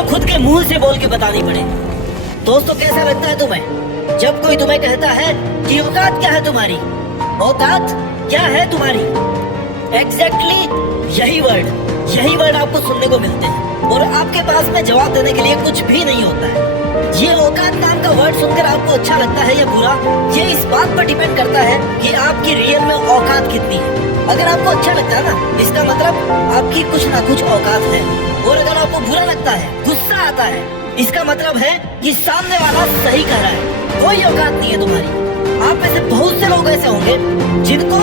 जो खुद के मुंह से बोल के बतानी पड़े। दोस्तों कैसा लगता है तुम्हें जब कोई तुम्हें कहता है कि औकात क्या है तुम्हारी, औकात क्या है तुम्हारी? एग्जैक्टली यही वर्ड आपको सुनने को मिलते हैं और आपके पास में जवाब देने के लिए कुछ भी नहीं होता है। ये औकात नाम का वर्ड सुनकर आपको अच्छा लगता है या बुरा, ये इस बात पर डिपेंड करता है कि आपकी रियल में औकात कितनी है। अगर आपको अच्छा लगता है ना, इसका मतलब आपकी कुछ ना कुछ औकात है। और अगर आपको बुरा लगता है, गुस्सा आता है, इसका मतलब है कि सामने वाला सही कह रहा है, कोई औकात नहीं है तुम्हारी। आप में से बहुत से लोग ऐसे होंगे जिनको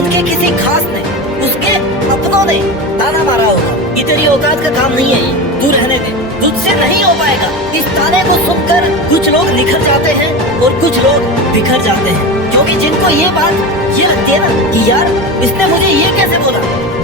उनके किसी खास ने, उसके अपनों ने ताना मारा होगा कि तेरी औकात का काम नहीं है ये, तू रहने दे, तुझसे नहीं हो पाएगा। इस ताने को सुनकर कुछ लोग निखर जाते हैं और कुछ लोग बिखर जाते हैं, क्योंकि जिनको ये बात ये लगती है ना कि यार इसने मुझे ये कैसे बोला,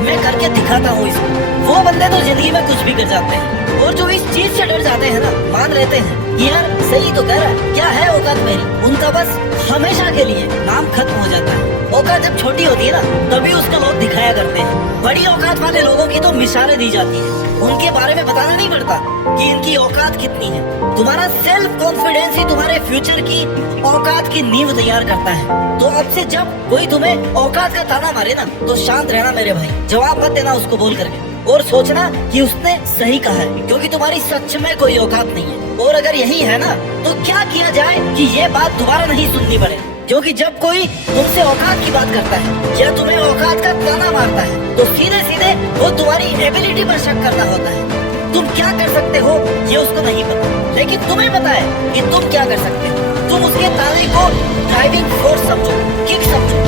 मैं करके दिखाता हूँ इसको, वो बंदे तो जिंदगी में कुछ भी कर जाते हैं। और जो इस चीज से डर जाते हैं ना, मान रहते हैं कि यार सही तो कह रहा है, क्या है औकात मेरी, उनका बस हमेशा के लिए नाम खत्म हो जाता है। औकात जब छोटी होती है ना, तभी उसका लोग दिखाया करते हैं। बड़ी औकात वाले लोगों की तो मिसालें दी जाती है, उनके बारे में बताना नहीं पड़ता कि इनकी औकात कितनी है। तुम्हारा सेल्फ कॉन्फिडेंस ही तुम्हारे फ्यूचर की औकात की नींव तैयार करता है। तो अब से जब कोई तुम्हें औकात का ताना मारे ना, तो शांत रहना मेरे भाई, जवाब मत देना उसको बोल करके, और सोचना कि उसने सही कहा है, क्योंकि तुम्हारी सच में कोई औकात नहीं है। और अगर यही है ना, तो क्या किया जाए कि ये बात दोबारा नहीं सुननी पड़े। क्योंकि जब कोई तुमसे औकात की बात करता है या तुम्हें औकात का ताना मारता है, तो सीधे सीधे वो तुम्हारी एबिलिटी पर शक करता होता है। तुम क्या कर सकते हो ये उसको नहीं पता, लेकिन तुम्हें पता है कि तुम क्या कर सकते हो। तुम उसके ताने को ड्राइविंग फोर्स समझो, किक समझो,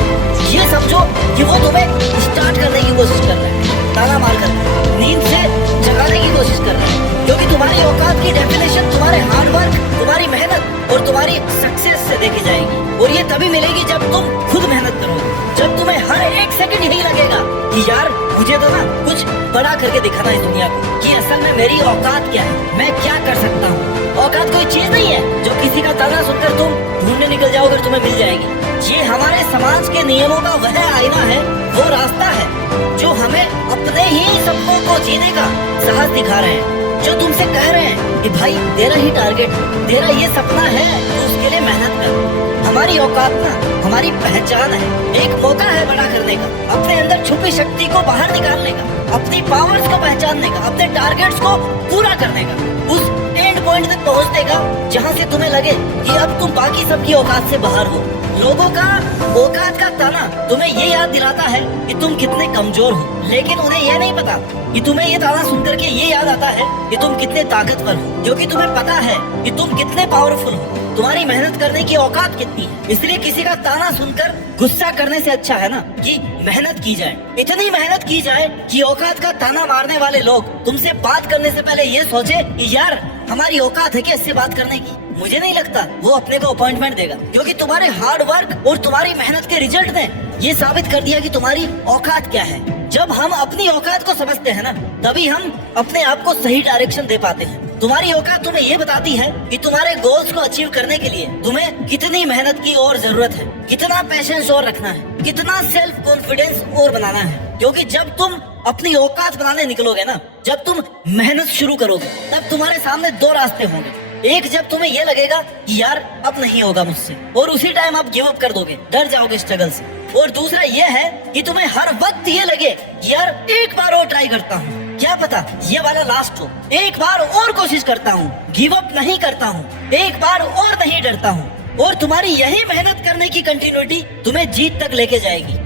ये समझो कि वो तुम्हें स्टार्ट करने की कोशिश कर रहा है, ताना मार कर, नींद से जगाने की कोशिश कर रहा है। क्योंकि तुम्हारी औकात की डेफिनेशन तुम्हारे हार्डवर्क, तुम्हारी मेहनत और तुम्हारी सक्सेस से देखी जाएगी। और ये तभी मिलेगी जब तुम खुद मेहनत करोगे, जब तुम्हें हर एक सेकंड यही लगेगा कि यार मुझे तो ना कुछ बड़ा करके दिखाना है दुनिया को, कि असल में मेरी औकात क्या है, मैं क्या कर सकता हूँ। औकात कोई चीज नहीं है जो किसी का ताना सुनकर तुम ढूंढने निकल जाओगे और तुम्हें मिल जाएगी। ये हमारे समाज के नियमों का वह आईना है, वो रास्ता है जो हमें अपने ही सपनों को जीने का साहस दिखा रहे हैं, जो तुमसे कह रहे हैं कि भाई तेरा ही टारगेट, तेरा ये सपना है, तो उसके लिए मेहनत कर। हमारी औकात ना हमारी पहचान है, एक मौका है बड़ा करने का, अपने अंदर छुपी शक्ति को बाहर निकालने का, अपनी पावर्स को पहचानने का, अपने टारगेट्स को पूरा करने का, उस एंड पॉइंट तक पहुंचने का जहां से तुम्हें लगे कि अब तुम बाकी सबकी औकात से बाहर हो। लोगों का औकात का ताना तुम्हें ये याद दिलाता है कि तुम कितने कमजोर हो, लेकिन उन्हें यह नहीं पता कि तुम्हें ये ताना सुनकर के ये याद आता है कि तुम कितने ताकतवर हो, क्योंकि तुम्हें पता है कि तुम कितने पावरफुल हो, तुम्हारी मेहनत करने की औकात कितनी है। इसलिए किसी का ताना सुनकर गुस्सा करने से अच्छा है ना कि मेहनत की जाए, इतनी मेहनत की जाए कि औकात का ताना मारने वाले लोग तुमसे बात करने से पहले ये सोचे कि यार हमारी औकात है क्या इससे बात करने की। मुझे नहीं लगता वो अपने को अपॉइंटमेंट देगा, क्योंकि तुम्हारे हार्ड वर्क और तुम्हारी मेहनत के रिजल्ट ने ये साबित कर दिया कि तुम्हारी औकात क्या है। जब हम अपनी औकात को समझते हैं ना, तभी हम अपने आप को सही डायरेक्शन दे पाते हैं। तुम्हारी औकात तुम्हें ये बताती है कि तुम्हारे गोल्स को अचीव करने के लिए तुम्हें कितनी मेहनत की और जरूरत है, कितना पैशंस और रखना है, कितना सेल्फ कॉन्फिडेंस और बनाना है। क्योंकि जब तुम अपनी औकात बनाने निकलोगे ना, जब तुम मेहनत शुरू करोगे, तब तुम्हारे सामने दो रास्ते होंगे। एक, जब तुम्हें ये लगेगा कि यार अब नहीं होगा मुझसे, और उसी टाइम आप गिव अप कर दोगे, डर जाओगे स्ट्रगल से। और दूसरा ये है कि तुम्हें हर वक्त ये लगे कि यार एक बार और ट्राई करता हूँ, क्या पता ये वाला लास्ट हो, एक बार और कोशिश करता हूँ, गिव अप नहीं करता हूँ, एक बार और नहीं डरता हूँ। और तुम्हारी यही मेहनत करने की कंटिन्यूटी तुम्हें जीत तक लेके जाएगी।